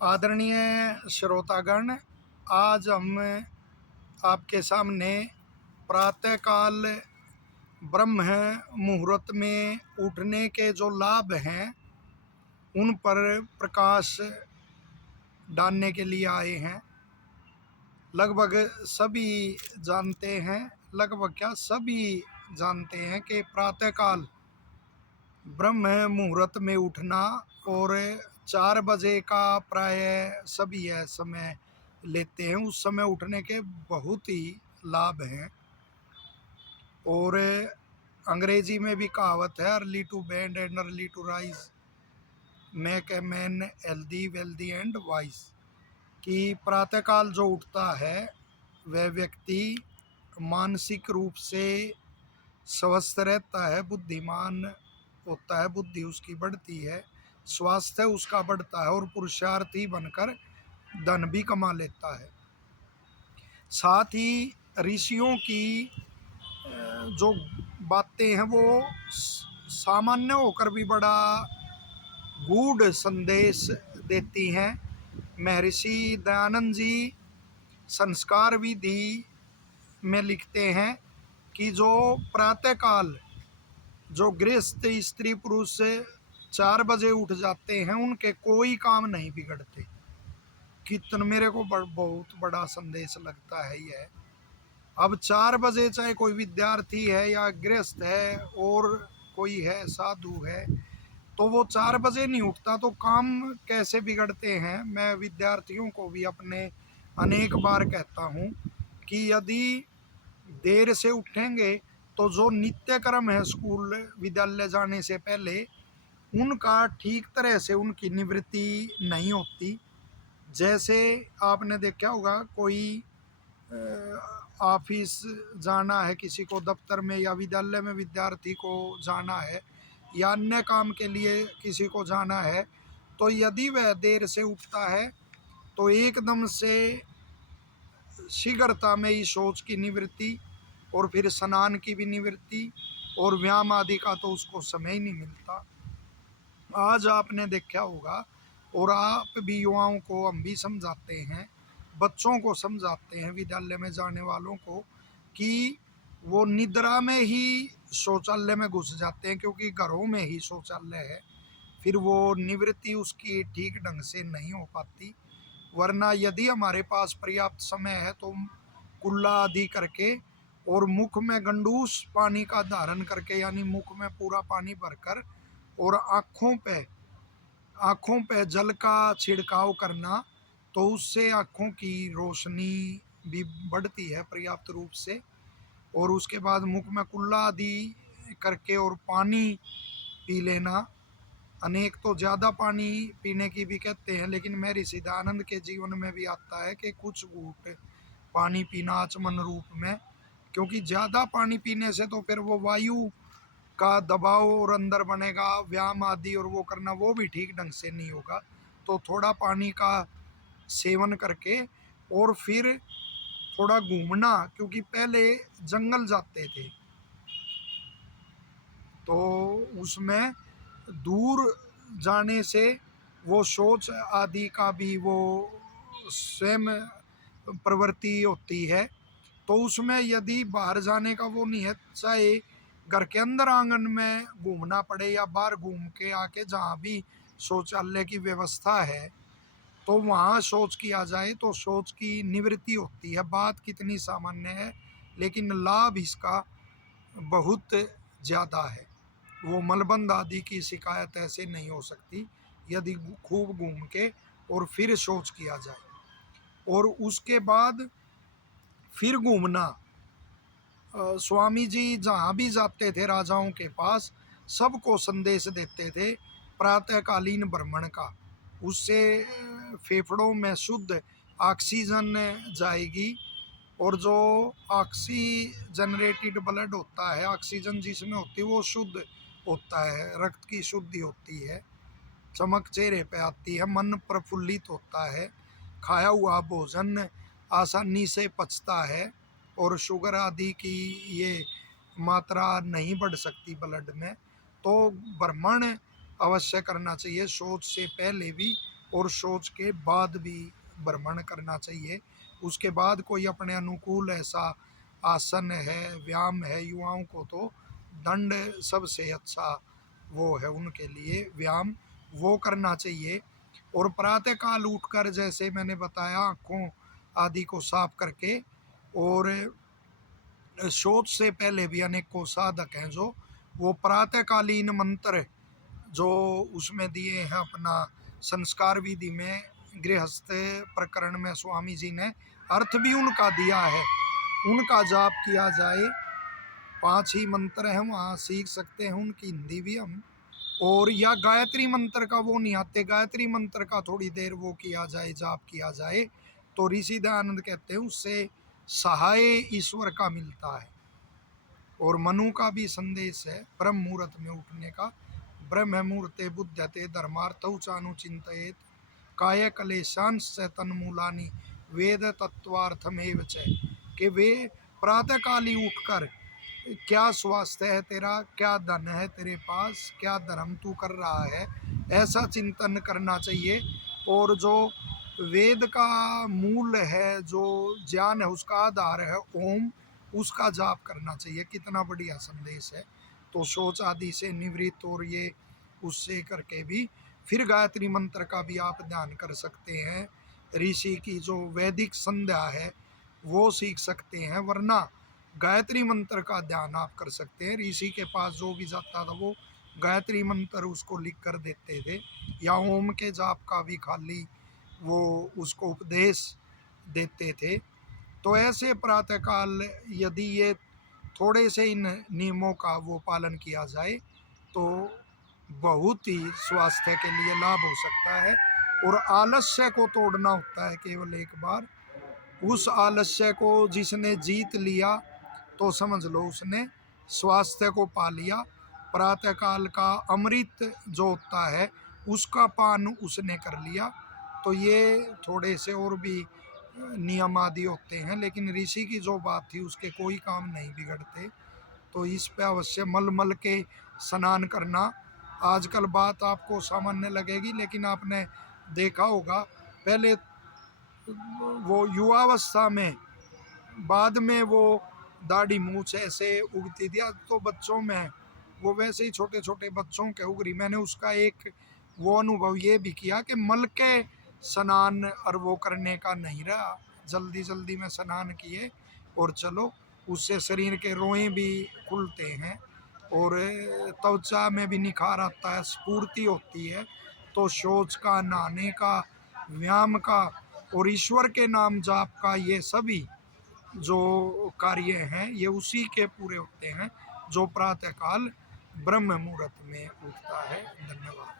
आदरणीय श्रोतागण, आज हम आपके सामने प्रातःकाल ब्रह्म मुहूर्त में उठने के जो लाभ हैं उन पर प्रकाश डालने के लिए आए हैं। लगभग सभी जानते हैं, लगभग क्या सभी जानते हैं कि प्रातःकाल ब्रह्म मुहूर्त में उठना और 4 बजे का प्राय सभी यह समय लेते हैं। उस समय उठने के बहुत ही लाभ हैं और अंग्रेजी में भी कहावत है, early to bed and early to rise make a man healthy wealthy and wise, कि प्रातःकाल जो उठता है वह व्यक्ति मानसिक रूप से स्वस्थ रहता है, बुद्धिमान होता है, बुद्धि उसकी बढ़ती है, स्वास्थ्य उसका बढ़ता है और पुरुषार्थी बनकर धन भी कमा लेता है। साथ ही ऋषियों की जो बातें हैं वो सामान्य होकर भी बड़ा गूढ़ संदेश देती हैं। महर्षि दयानंद जी संस्कार विधि में लिखते हैं कि जो प्रातःकाल जो गृहस्थ स्त्री पुरुष 4 बजे उठ जाते हैं उनके कोई काम नहीं बिगड़ते। कितना मेरे को बहुत बड़ा संदेश लगता है यह। अब 4 बजे चाहे कोई विद्यार्थी है या गृहस्थ है और कोई है साधु है, तो वो 4 बजे नहीं उठता तो काम कैसे बिगड़ते हैं। मैं विद्यार्थियों को भी अपने अनेक बार कहता हूँ कि यदि देर से उठेंगे तो जो नित्य कर्म है स्कूल विद्यालय जाने से पहले उनका ठीक तरह से उनकी निवृत्ति नहीं होती। जैसे आपने देखा होगा, कोई ऑफिस जाना है किसी को, दफ्तर में या विद्यालय में विद्यार्थी को जाना है या अन्य काम के लिए किसी को जाना है, तो यदि वह देर से उठता है तो एकदम से शीघ्रता में ही शौच की निवृत्ति और फिर स्नान की भी निवृत्ति और व्यायाम आदि का तो उसको समय ही नहीं मिलता। आज आपने देखा होगा और आप भी युवाओं को हम भी समझाते हैं, बच्चों को समझाते हैं, विद्यालय में जाने वालों को, कि वो निद्रा में ही शौचालय में घुस जाते हैं क्योंकि घरों में ही शौचालय है, फिर वो निवृत्ति उसकी ठीक ढंग से नहीं हो पाती। वरना यदि हमारे पास पर्याप्त समय है तो कुल्ला आदि करके और मुख में गंडूस पानी का धारण करके, यानी मुख में पूरा पानी भरकर और आँखों पे जल का छिड़काव करना, तो उससे आँखों की रोशनी भी बढ़ती है पर्याप्त रूप से। और उसके बाद मुख में कुल्ला आदि करके और पानी पी लेना। अनेक तो ज़्यादा पानी पीने की भी कहते हैं, लेकिन मेरी सिद्धानंद के जीवन में भी आता है कि कुछ घूंट पानी पीना आचमन रूप में, क्योंकि ज़्यादा पानी पीने से तो फिर वो वायु का दबाव और अंदर बनेगा, व्यायाम आदि और वो करना वो भी ठीक ढंग से नहीं होगा। तो थोड़ा पानी का सेवन करके और फिर थोड़ा घूमना, क्योंकि पहले जंगल जाते थे तो उसमें दूर जाने से वो शौच आदि का भी वो स्वयं प्रवृत्ति होती है, तो उसमें यदि बाहर जाने का वो नहीं है, चाहे घर के अंदर आंगन में घूमना पड़े या बाहर घूम के आके जहाँ भी शौचालय की व्यवस्था है तो वहाँ शौच किया जाए तो शौच की निवृत्ति होती है। बात कितनी सामान्य है लेकिन लाभ इसका बहुत ज़्यादा है। वो मलबंध आदि की शिकायत ऐसे नहीं हो सकती यदि खूब घूम के और फिर शौच किया जाए। और उसके बाद फिर घूमना, स्वामी जी जहाँ भी जाते थे राजाओं के पास सबको संदेश देते थे प्रातःकालीन भ्रमण का। उससे फेफड़ों में शुद्ध ऑक्सीजन जाएगी और जो ऑक्सीजनरेटेड ब्लड होता है, ऑक्सीजन जिसमें होती है वो शुद्ध होता है, रक्त की शुद्धि होती है, चमक चेहरे पे आती है, मन प्रफुल्लित होता है, खाया हुआ भोजन आसानी से पचता है और शुगर आदि की ये मात्रा नहीं बढ़ सकती ब्लड में। तो भ्रमण अवश्य करना चाहिए शौच से पहले भी और शौच के बाद भी भ्रमण करना चाहिए। उसके बाद कोई अपने अनुकूल ऐसा आसन है, व्यायाम है, युवाओं को तो दंड सबसे अच्छा वो है उनके लिए व्यायाम, वो करना चाहिए। और प्रातःकाल उठकर जैसे मैंने बताया आँखों आदि को साफ करके, और शौच से पहले भी अनेकों साधक हैं जो वो प्रातःकालीन मंत्र जो उसमें दिए हैं अपना संस्कार विधि में, गृहस्थ प्रकरण में स्वामी जी ने अर्थ भी उनका दिया है, उनका जाप किया जाए। 5 ही मंत्र हैं, वहाँ सीख सकते हैं उनकी हिंदी भी हम। और या गायत्री मंत्र का वो नहीं आते, गायत्री मंत्र का थोड़ी देर वो किया जाए, जाप किया जाए, तो ऋषि दयानंद कहते हैं उससे सहाय ईश्वर का मिलता है। और मनु का भी संदेश है ब्रह्म मुहूर्त में उठने का, ब्रह्म मुहूर्ते बुध्यते धर्मार्थौ चानुचिंतयेत काय कलेशांश तन्मूलानि वेद तत्वार्थमेव च, कि वे प्रातःकाल ही उठकर क्या स्वास्थ्य है तेरा, क्या धन है तेरे पास, क्या धर्म तू कर रहा है, ऐसा चिंतन करना चाहिए। और जो वेद का मूल है, जो ज्ञान है, उसका आधार है ओम, उसका जाप करना चाहिए। कितना बढ़िया संदेश है। तो शौच आदि से निवृत्त और ये उससे करके भी फिर गायत्री मंत्र का भी आप ध्यान कर सकते हैं। ऋषि की जो वैदिक संध्या है वो सीख सकते हैं, वरना गायत्री मंत्र का ध्यान आप कर सकते हैं। ऋषि के पास जो भी जाता था वो गायत्री मंत्र उसको लिख कर देते थे, या ओम के जाप का भी खाली वो उसको उपदेश देते थे। तो ऐसे प्रातःकाल यदि ये थोड़े से इन नियमों का वो पालन किया जाए तो बहुत ही स्वास्थ्य के लिए लाभ हो सकता है। और आलस्य को तोड़ना होता है केवल एक बार। उस आलस्य को जिसने जीत लिया तो समझ लो उसने स्वास्थ्य को पा लिया। प्रातःकाल का अमृत जो होता है उसका पान उसने कर लिया। तो ये थोड़े से और भी नियम आदि होते हैं, लेकिन ऋषि की जो बात थी उसके कोई काम नहीं बिगड़ते। तो इस पे अवश्य मल मल के स्नान करना। आजकल बात आपको सामान्य लगेगी, लेकिन आपने देखा होगा पहले वो युवावस्था में, बाद में वो दाढ़ी मूछ ऐसे उगती थी। आज तो बच्चों में वो वैसे ही छोटे छोटे बच्चों के उग रही। मैंने उसका एक वो अनुभव ये भी किया कि मल के स्नान और वो करने का नहीं रहा, जल्दी जल्दी में स्नान किए और चलो, उससे शरीर के रोए भी खुलते हैं और त्वचा में भी निखार आता है, स्फूर्ति होती है। तो शौच का, नहाने का, व्यायाम का और ईश्वर के नाम जाप का, ये सभी जो कार्य हैं ये उसी के पूरे होते हैं जो प्रातःकाल ब्रह्म मुहूर्त में उठता है। धन्यवाद।